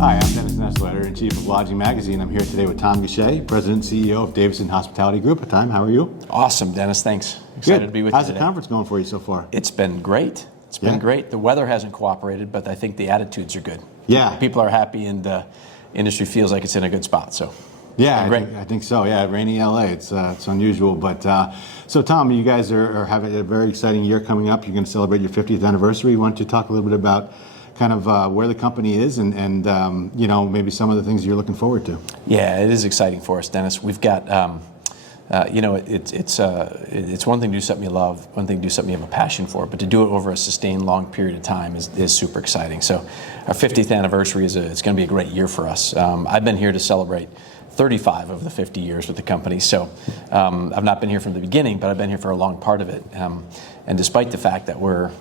Hi, I'm Dennis Nessler, Editor-in-Chief of Lodging Magazine. I'm here today with Thom Geshay, President and CEO of Davidson Hospitality Group. Tom, how are you? Awesome, Dennis. Thanks. Excited to be with you How's today. the conference going for you so far? It's been great. It's been great. The weather hasn't cooperated, but I think the attitudes are good. Yeah. People are happy, and the industry feels like it's in a good spot. So. Yeah, great. I think so. Yeah, rainy LA. It's unusual, but so Tom, you guys are having a very exciting year coming up. You're going to celebrate your 50th anniversary. Why don't you talk a little bit about kind of where the company is and you know, maybe some of the things you're looking forward to. Yeah, it is exciting for us, Dennis. We've got, you know, it's one thing to do something you love, one thing to do something you have a passion for, but to do it over a sustained long period of time is super exciting. So our 50th anniversary it's going to be a great year for us. I've been here to celebrate 35 of the 50 years with the company. So I've not been here from the beginning, but I've been here for a long part of it. And despite the fact that we're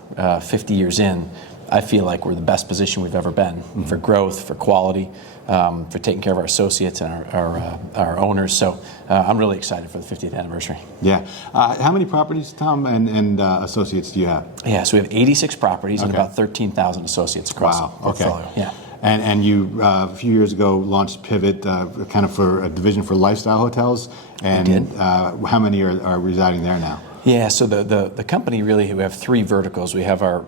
50 years in, I feel like we're the best position we've ever been for growth, for quality, for taking care of our associates and our owners. So I'm really excited for the 50th anniversary. Yeah. How many properties, Tom, and associates do you have? Yeah, so we have 86 properties and about 13,000 associates across the portfolio. Okay. Yeah. And you, a few years ago, launched Pivot, kind of for a division for lifestyle hotels. And we did. How many are residing there now? Yeah, so the company really, we have three verticals. We have our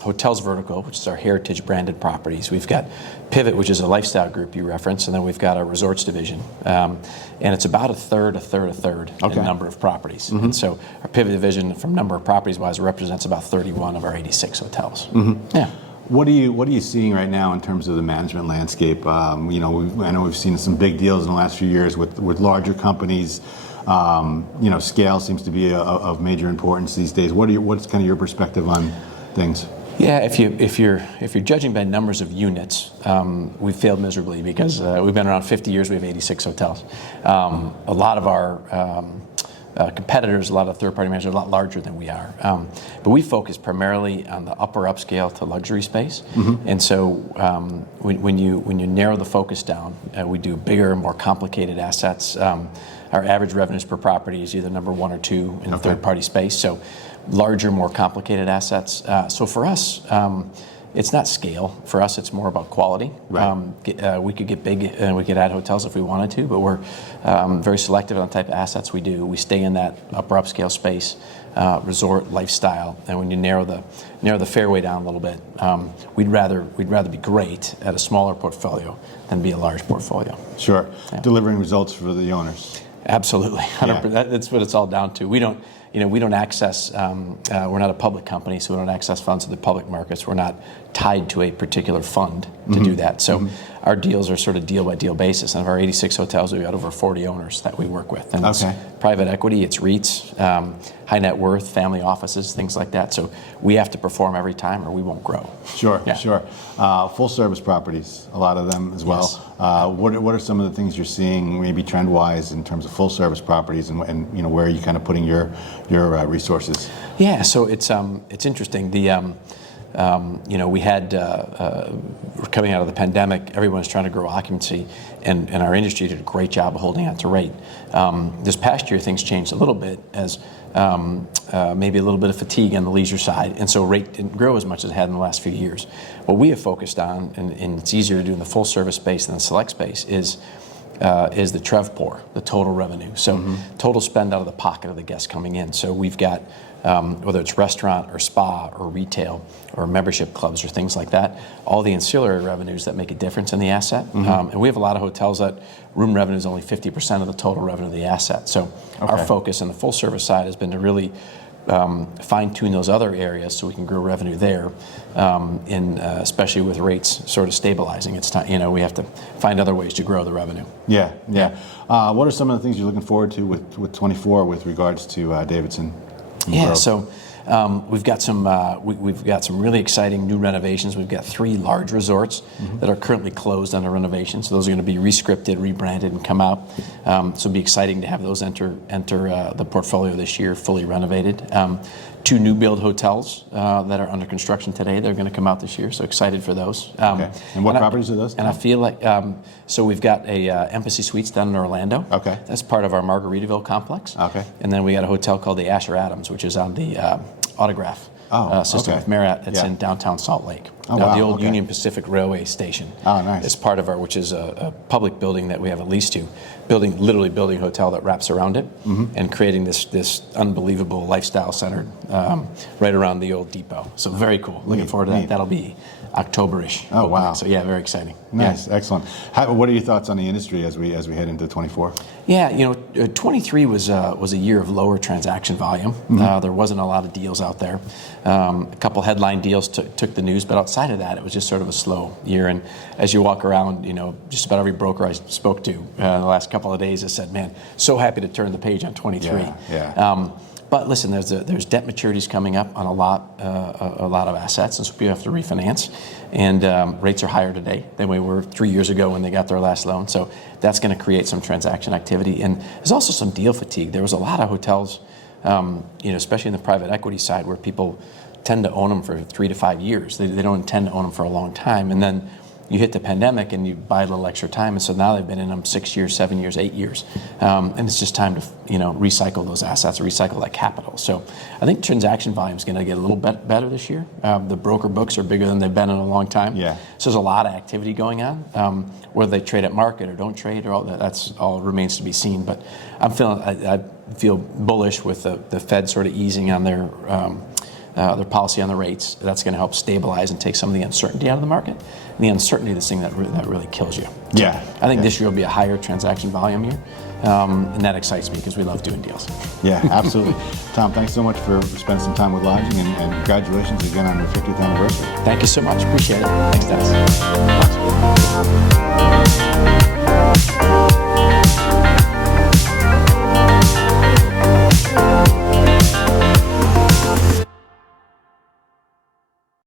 hotels vertical, which is our heritage branded properties. We've got Pivot, which is a lifestyle group you referenced, and then we've got our resorts division. And it's about a third in number of properties. And so our Pivot division, from number of properties wise, represents about 31 of our 86 hotels. Yeah. What are you seeing right now in terms of the management landscape? You know, I know we've seen some big deals in the last few years with larger companies. You know, scale seems to be of major importance these days. What's kind of your perspective on things? Yeah, if you're judging by numbers of units, we've failed miserably because we've been around 50 years. We have 86 hotels. A lot of our competitors, a lot of third-party managers, are a lot larger than we are. But we focus primarily on the upper upscale to luxury space. And so when you narrow the focus down, we do bigger and more complicated assets. Our average revenues per property is either number one or two in the third-party space. So larger, more complicated assets. So for us, it's not scale. For us, it's more about quality. Right. We could get big and we could add hotels if we wanted to, but we're very selective on the type of assets we do. We stay in that upper upscale space, resort, lifestyle, and when you narrow the fairway down a little bit, we'd rather be great at a smaller portfolio than be a large portfolio. Sure. Yeah. Delivering results for the owners. Absolutely. 100%. That's what it's all down to. We don't access, we're not a public company, so we don't access funds in the public markets. We're not tied to a particular fund to do that. So our deals are sort of deal by deal basis. And of our 86 hotels, we've got over 40 owners that we work with. And it's private equity, it's REITs, high net worth, family offices, things like that. So we have to perform every time or we won't grow. Sure, sure. Full service properties, a lot of them as well. Yes. What are some of the things you're seeing, maybe trend wise, in terms of full service properties, and you know, where are you kind of putting your resources? Yeah, so it's interesting. You know, we had coming out of the pandemic, everyone's trying to grow occupancy, and our industry did a great job of holding on to rate. This past year, things changed a little bit as maybe a little bit of fatigue on the leisure side, and so rate didn't grow as much as it had in the last few years. What we have focused on, and it's easier to do in the full service space than the select space, is the TrevPOR, the total revenue. So total spend out of the pocket of the guest coming in. So we've got, whether it's restaurant or spa or retail or membership clubs or things like that, all the ancillary revenues that make a difference in the asset. And we have a lot of hotels that room revenue is only 50% of the total revenue of the asset. So our focus on the full service side has been to really fine-tune those other areas so we can grow revenue there, especially with rates sort of stabilizing. It's time, you know, we have to find other ways to grow the revenue. Yeah. What are some of the things you're looking forward to with 24 with regards to Davidson? Yeah, so we've got some really exciting new renovations. We've got 3 large resorts that are currently closed under renovation. So those are going to be rescripted, rebranded, and come out. So it'll be exciting to have those enter the portfolio this year, fully renovated. 2 new build hotels that are under construction today. They're going to come out this year, so excited for those. Okay. And what properties are those? And I feel like, so we've got a Embassy Suites down in Orlando. Okay. That's part of our Margaritaville complex. Okay. And then we got a hotel called the Asher Adams, which is on the Autograph system okay. with Marriott. It's Yeah. in downtown Salt Lake. Oh, wow, The old okay. Union Pacific Railway Station. Oh, nice. It's part of our, which is a public building that we have a lease to, literally building a hotel that wraps around it, and creating this unbelievable lifestyle center right around the old depot. So very cool. Looking forward to that. Neat. That'll be October-ish. Oh, wow. So yeah, very exciting. Nice, excellent. What are your thoughts on the industry as we head into 24? Yeah, 23 was a year of lower transaction volume. There wasn't a lot of deals out there. A couple headline deals took the news, but outside of that, it was just sort of a slow year. And as you walk around, just about every broker I spoke to the last couple of days has said, "Man, so happy to turn the page on 23." Yeah. But listen, there's debt maturities coming up on a lot of assets, and so people have to refinance. And rates are higher today than we were 3 years ago when they got their last loan. So that's going to create some transaction activity. And there's also some deal fatigue. There was a lot of hotels, especially in the private equity side, where people tend to own them for 3 to 5 years. They don't intend to own them for a long time. And then you hit the pandemic and you buy a little extra time, and so now they've been in them 6 years, 7 years, 8 years, and it's just time to recycle those assets or recycle that capital. So I think transaction volume is going to get a little bit better this year. The broker books are bigger than they've been in a long time. Yeah. So there's a lot of activity going on. Whether they trade at market or don't trade, or all that's all remains to be seen. But I feel bullish with the Fed sort of easing on their policy on the rates. That's going to help stabilize and take some of the uncertainty out of the market. And the uncertainty is the thing that really kills you. Yeah. I think this year will be a higher transaction volume year, and that excites me because we love doing deals. Yeah, absolutely. Thom, thanks so much for spending some time with Lodging, and congratulations again on your 50th anniversary. Thank you so much. Appreciate it. Thanks, Dennis.